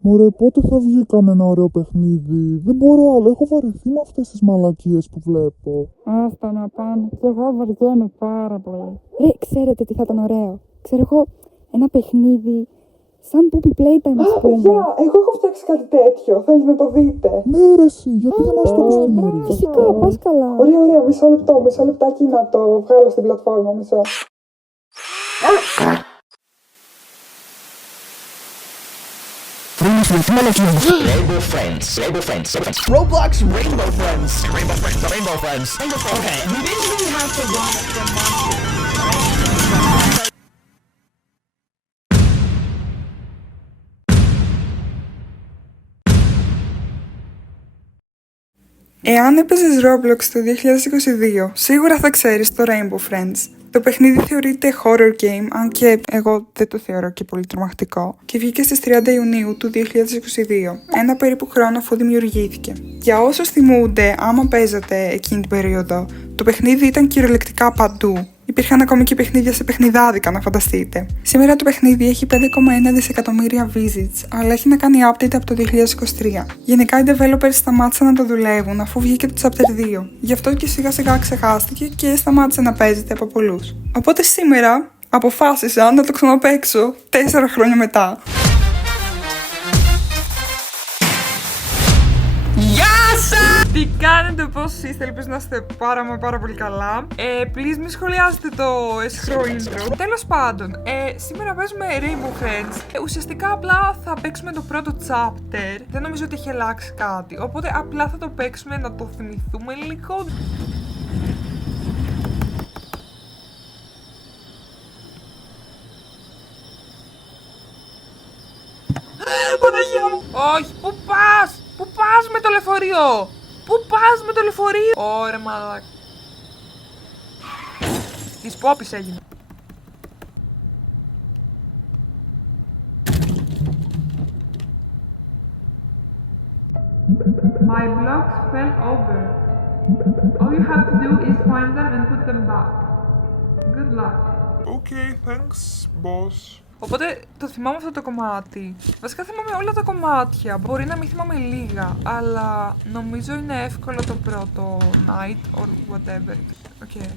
Μωρέ, πότε θα βγει κανένα ωραίο παιχνίδι? Δεν μπορώ άλλο, έχω βαρεθεί με αυτές τις μαλακίες που βλέπω. Άστα να πάνε. Και εγώ βαριέμαι πάρα πολύ. Ρε, ξέρετε τι θα ήταν ωραίο? Ξέρω εγώ, ένα παιχνίδι σαν Poppy Playtime, ας πούμε. Εγώ έχω φτιάξει κάτι τέτοιο. Θέλετε να το δείτε? Ναι, ρε, εσύ, γιατί δεν μας το πεις πιο νωρίς? Φυσικά, πας καλά. Ωραία, μισό λεπτάκι να το βγάλω στην πλατφόρμα, μισό. Rainbow Friends. Roblox Rainbow Friends. Rainbow Friends. Okay, you basically have to run from monster. Εάν έπαιζες Roblox το 2022, σίγουρα θα ξέρεις το Rainbow Friends. Το παιχνίδι θεωρείται horror game, αν και εγώ δεν το θεωρώ και πολύ τρομακτικό, και βγήκε στις 30 Ιουνίου του 2022, ένα περίπου χρόνο αφού δημιουργήθηκε. Για όσους θυμούνται, άμα παίζατε εκείνη την περίοδο, το παιχνίδι ήταν κυριολεκτικά παντού. Υπήρχαν ακόμη και παιχνίδια σε παιχνιδάδικα, να φανταστείτε. Σήμερα το παιχνίδι έχει 5,1 δισεκατομμύρια visits, αλλά έχει να κάνει update από το 2023. Γενικά οι developers σταμάτησαν να το δουλεύουν αφού βγήκε το Chapter 2. Γι' αυτό και σιγά σιγά ξεχάστηκε και σταμάτησε να παίζεται από πολλούς. Οπότε σήμερα αποφάσισα να το ξαναπαίξω 4 χρόνια μετά. Τι κάνετε, πώς είστε? Ελπίζω να είστε πάρα πολύ καλά. Please μη σχολιάσετε το εσχρό intro. Τέλος πάντων, σήμερα παίζουμε Rainbow Friends. Ουσιαστικά απλά θα παίξουμε το πρώτο chapter. Δεν νομίζω ότι έχει αλλάξει κάτι. Οπότε απλά θα το παίξουμε να το θυμηθούμε λίγο. Παναγιά μου! Όχι, πού πας? Πού πας με το λεωφορείο? Πού πας με το λεωφορείο? Ωραία, μαλάκα. Της Πόπης έγινε. My blocks fell over. All you have to do is find them and put them back. Good luck. Okay, thanks, boss. Οπότε το θυμάμαι αυτό το κομμάτι. Βασικά θυμάμαι όλα τα κομμάτια. Μπορεί να μην θυμάμαι λίγα, αλλά νομίζω είναι εύκολο το πρώτο night or whatever. Okay.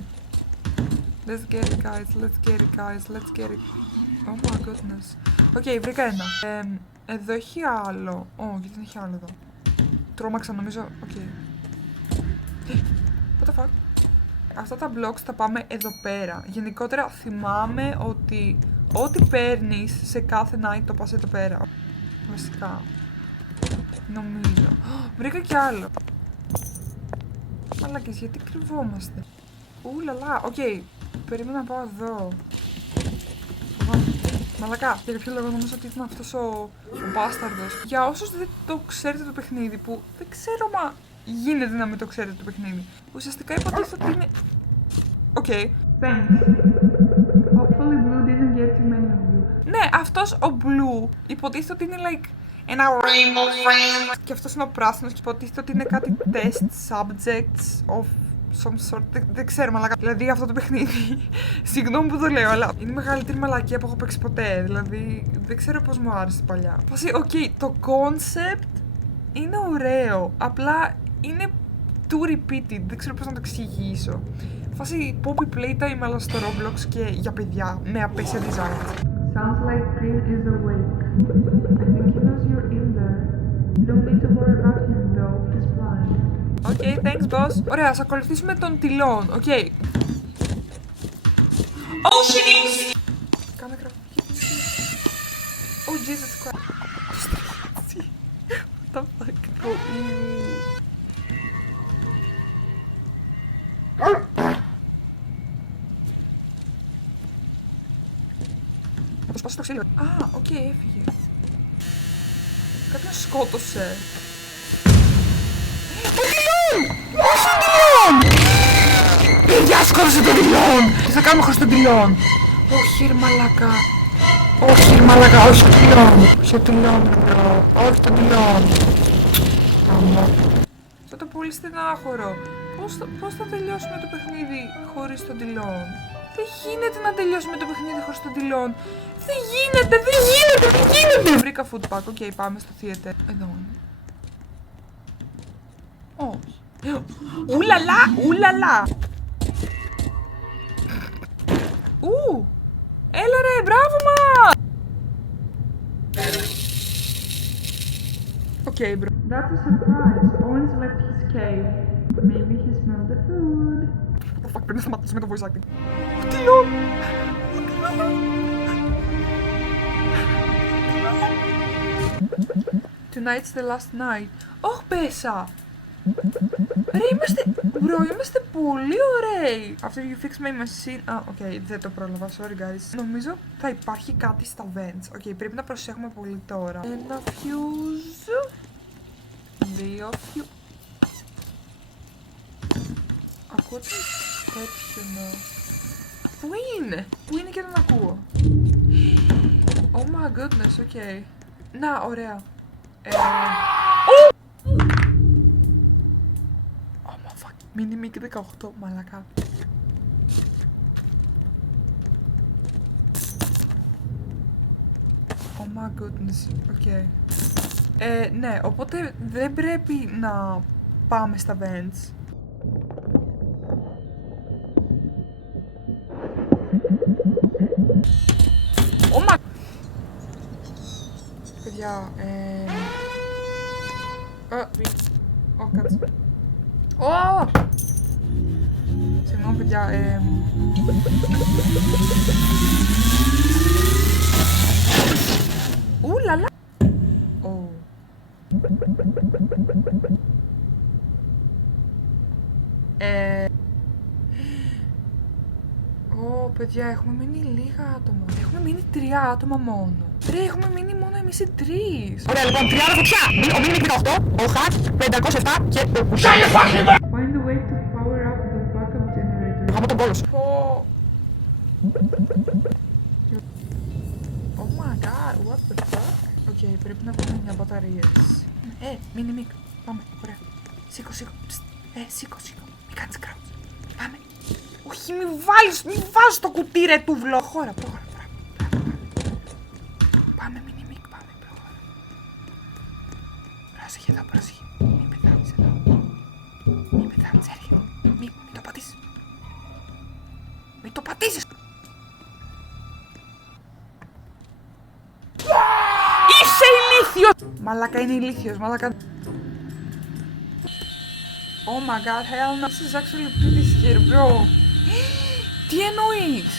Let's get it, guys. Let's get it. Oh my goodness. Okay, βρήκα ένα. Εδώ έχει άλλο. Όχι, δεν έχει άλλο εδώ. Τρόμαξα νομίζω. Okay. What the fuck? Αυτά τα blocks τα πάμε εδώ πέρα. Γενικότερα θυμάμαι ότι ό,τι παίρνεις σε κάθε night το πας εδώ πέρα. Βασικά. Νομίζω. Βρήκα κι άλλο. Μαλάκες, γιατί κρυβόμαστε? Ουλαλά, οκ. Περίμενα να πάω εδώ. Μαλακά, για κάποιο λόγο νομίζω ότι ήταν αυτός ο μπάσταρδος. Για όσους δεν το ξέρετε το παιχνίδι, που δεν ξέρω μα γίνεται να μην το ξέρετε το παιχνίδι. Ουσιαστικά υποτίθεται ότι είναι... Οκ. Thanks. Hopefully Blue didn't get too many of you. Ναι, αυτός ο Blue υποτίθεται ότι είναι like ένα rainbow friend. Και αυτός είναι ο πράσινος και υποτίθεται ότι είναι κάτι test subjects of some sort. Δεν ξέρω μαλακά. Δηλαδή αυτό το παιχνίδι, συγγνώμη που το λέω, αλλά είναι η μεγαλύτερη μαλακία που έχω παίξει ποτέ. Δηλαδή δεν ξέρω πώς μου άρεσε παλιά. Οκ, το concept είναι ωραίο. Απλά είναι too repeated. Δεν ξέρω πώς να το εξηγήσω. Φάση Poppy Playtime αλλά στο Roblox και για παιδιά με απέσια design. Sounds like Green is awake. I think he knows you're in there. You don't need to worry about him though. He's blind. Okay, thanks boss. Ωραία, ας ακολουθήσουμε τον Τιλόν. Okay. Oh shit! Κάνε γραφική. Oh Jesus Christ. What the fuck? Το σπάσει το ξύλο. Α, οκ, έφυγε. Κάποιον σκότωσε. Ο Τιλόν! Όχι ο Τιλόν! Παιδιά, σκότωσε τον Τιλόν! Τι θα κάνουμε χωρίς τον Τιλόν? Όχι ρε μαλάκα. Όχι ρε μαλάκα, όχι τον Τιλόν. Όχι τον Τιλόν, μπρο. Όχι τον Τιλόν. Άμα. Αυτό το πολύ στενάχωρο. Πώς θα τελειώσουμε το παιχνίδι χωρίς τον Τιλόν? Δεν γίνεται να τελειώσουμε το παιχνίδι χωρίς τον Τιλόν. Δεν γίνεται! δεν γίνεται! Βρήκα food pack, οκ, πάμε στο theater. Εδώ είναι. Όχι. Ουλαλά! Έλα ρε, μπράβο μα! Okay, bro. That's a surprise. Orange left his cave. Maybe he smelled the food. What the fuck, πρέπει να σταματήσουμε το voice acting. Τι λέω! Tonight's the last night. Όχι, πέσα! Ρε, είμαστε πολύ ωραίοι. After you fix my machine. Οκ, δεν το πρόλαβα, sorry guys. Νομίζω θα υπάρχει κάτι στα vents. Οκ, πρέπει να προσέχουμε πολύ τώρα. Ένα fuse. 2 fuse. Ακούω τέτοιο να... Πού είναι και τον ακούω. Oh my goodness, οκ. Να, ωραία. Μίνι 18, μαλακά. Oh my goodness, ok. Ναι, οπότε δεν πρέπει να πάμε στα vents. Oh my... Παιδιά, κάτσε. Συγγνώμη, παιδιά, Ουλαλά! Παιδιά, έχουμε μείνει λίγα άτομα. Έχουμε μείνει 3 άτομα μόνο. Ρε, έχουμε μείνει μόνο εμείς οι 3. Ωραία, λοιπόν, 3 ώρα φωτιά. Ο Μίνιμικ 18, ο Χατ 507 και ο... Find a way to power up the backup generator. Από τον πόλο σου. Oh my god, what the fuck. Οκ, πρέπει να βρούμε 9 μπαταρίες. Μίνιμικ, πάμε, ωραία. Σήκω. Σήκω. Μην κάνεις κράτος. Πάμε. Όχι, μη βάζεις το κουτί ρε τούβλο. Προχώρα. Πάμε, Μίνιμικ, πάμε, προχώρα. Πρόσεχε εδώ. Μην πεθάνεις εδώ. Μην πεθάνεις, έρχεται. Μην το πατήσεις. Μην το πατήσεις. Είσαι ηλίθιος. Μαλάκα, είναι ηλίθιος, μαλάκα. Oh my god, hell no. This is actually pretty scary, bro. Τι εννοείς?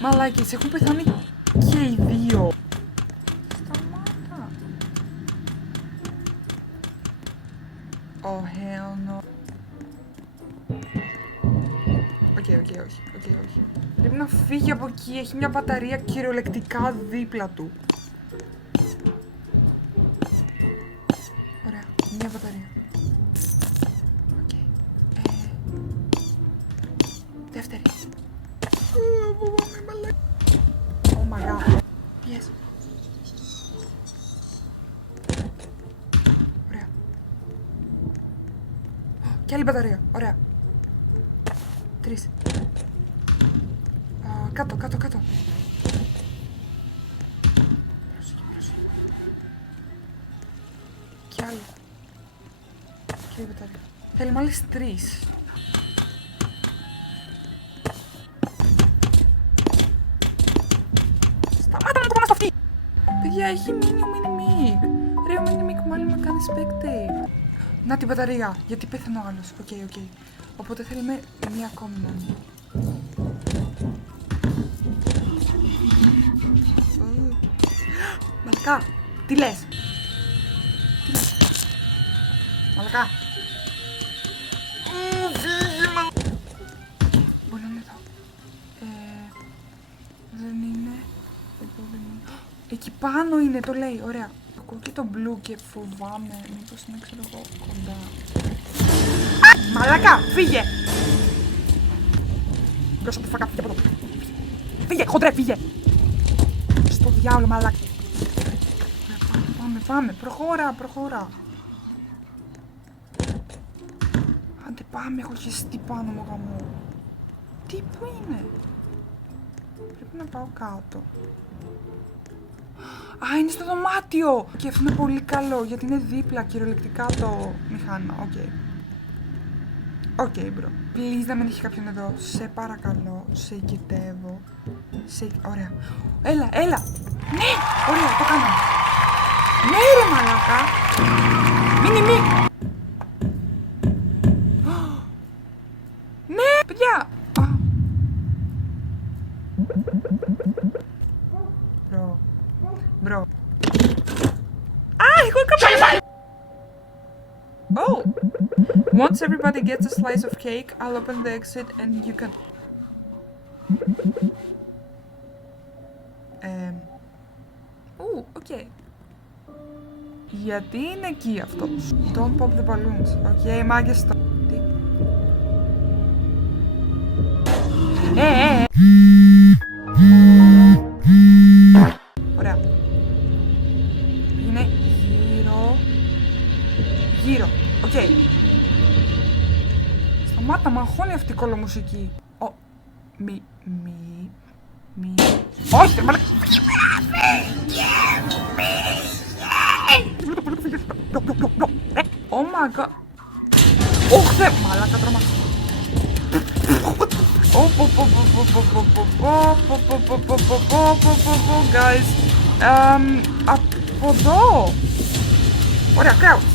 Μαλάκες, έχουν πεθάνει και οι δύο. Σταμάτα. Oh, hell no. Όχι. Πρέπει να φύγει από εκεί, έχει μια μπαταρία κυριολεκτικά δίπλα του. Ωραία, μια μπαταρία. Οκ. Δεύτερη. Oh my god. Yes. Ωραία. Και άλλη μπαταρία, ωραία. 3. Κάτω. Πρόσεχε. Και άλλη. Και άλλη μπαταρία. Θέλουμε άλλες 3. Σταμάτα να το πονάς αυτή! Παιδιά, έχει μείνει ο Μίνιμικ. Ρε, ο Μίνιμικ μάλλον με κάνει spectate. Να την μπαταρία, γιατί πέθανε ο άλλος. Οκ. Οπότε θέλουμε μία ακόμη μόνο. Μαλακά, τι λες? Μαλακά. Μπορεί να είναι εδώ. Δεν είναι. Εκεί πάνω είναι, το λέει, ωραία. Ακούω και το blue και φοβάμαι. Μήπως είναι, ξέρω εγώ, κοντά. Μαλακά, φύγε! Μπρος από το φακά, φύγε από εδώ. Φύγε, χοντρέ, φύγε! Στο διάολο, μαλακά. Πάμε, προχώρα. Άντε πάμε, έχω χεστεί πάνω μου γαμό. Τι, πού είναι? πάω κάτω. Α, είναι στο δωμάτιο! Και αυτό είναι πολύ καλό, γιατί είναι δίπλα κυριολεκτικά το μηχάνημα. Οκ, bro. Please να μην έχει κάποιον εδώ. Σε παρακαλώ, σε οικετεύω. Ωραία. Έλα! Ναι! Ωραία, το κάναμε. Ναι, ρε μαλάκα! Μη! Ναι, παιδιά! Bro. Εγώ έκανα! Oh! Once everybody gets a slice of cake, I'll open the exit and you can... Okay. Γιατί είναι εκεί αυτός? Don't pop the balloons. Okay, μάγκες το... Τι? Ωραία. Είναι γύρω. Οκ. Σταμάτα, μ' αγχώνει αυτή η κολομουσική. Μη. Όχι, μαλάκα. Oh my god. Όχι, μαλάκα, τρομακτικό. Guys. Από εδώ. Ωραία, crouch.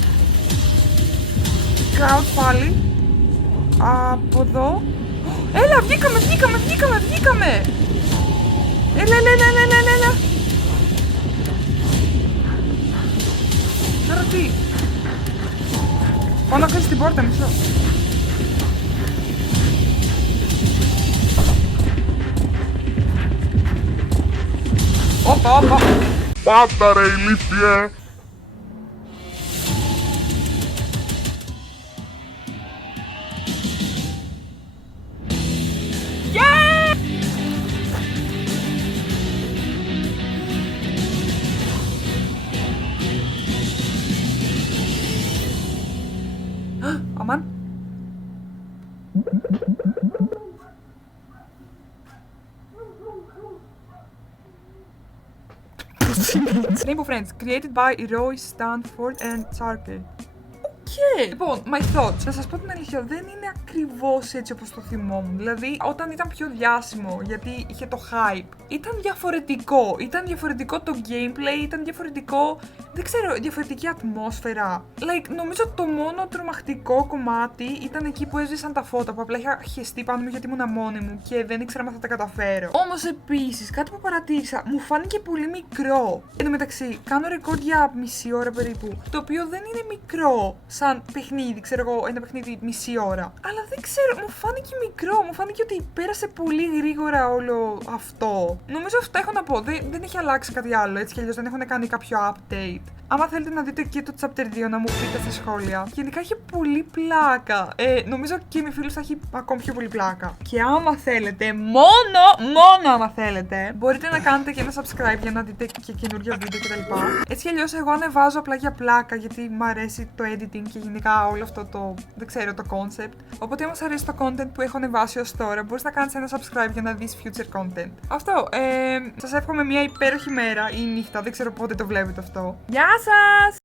Crouch πάλι. Από εδώ. Έλα, βγήκαμε. Έλα. Τώρα τι? Πάω να κλείσει την πόρτα, μισό. Όπα. Πάτα ρε ηλίθιε! Αμάν. Rainbow Friends, created by Roy Stanford and Charker. Λοιπόν, my thoughts. Να σας πω την αλήθεια, δεν είναι ακριβώς έτσι όπως το θυμόμουν. Δηλαδή, όταν ήταν πιο διάσημο, γιατί είχε το hype, ήταν διαφορετικό. Ήταν διαφορετικό το gameplay, ήταν διαφορετικό, δεν ξέρω, διαφορετική ατμόσφαιρα. Νομίζω το μόνο τρομακτικό κομμάτι ήταν εκεί που έσβησαν τα φώτα, που απλά είχα χεστεί πάνω μου γιατί ήμουν μόνη μου και δεν ήξερα αν θα τα καταφέρω. Όμως επίσης, κάτι που παρατήρησα, μου φάνηκε πολύ μικρό. Εν τω μεταξύ, κάνω record για μισή ώρα περίπου, το οποίο δεν είναι μικρό σαν παιχνίδι, ξέρω εγώ, ένα παιχνίδι μισή ώρα. Αλλά δεν ξέρω, μου φάνηκε μικρό, μου φάνηκε ότι πέρασε πολύ γρήγορα όλο αυτό. Νομίζω αυτά έχω να πω. Δεν έχει αλλάξει κάτι άλλο, έτσι κι αλλιώς δεν έχουν κάνει κάποιο update. Άμα θέλετε να δείτε και το chapter 2, να μου πείτε στα σχόλια. Γενικά έχει πολύ πλάκα. Νομίζω και με φίλους θα έχει ακόμη πιο πολύ πλάκα. Και άμα θέλετε, μόνο άμα θέλετε, μπορείτε να κάνετε και ένα subscribe για να δείτε και καινούργια βίντεο κτλ. Έτσι κι αλλιώς εγώ ανεβάζω απλά για πλάκα, γιατί μου αρέσει το editing και γενικά όλο αυτό το, δεν ξέρω, το concept. Οπότε άμα σας αρέσει το content που έχω ανεβάσει ως τώρα, μπορείς να κάνεις ένα subscribe για να δεις future content. Αυτό, σας εύχομαι μια υπέροχη μέρα ή νύχτα, δεν ξέρω πότε το βλέπετε αυτό. Γεια σας!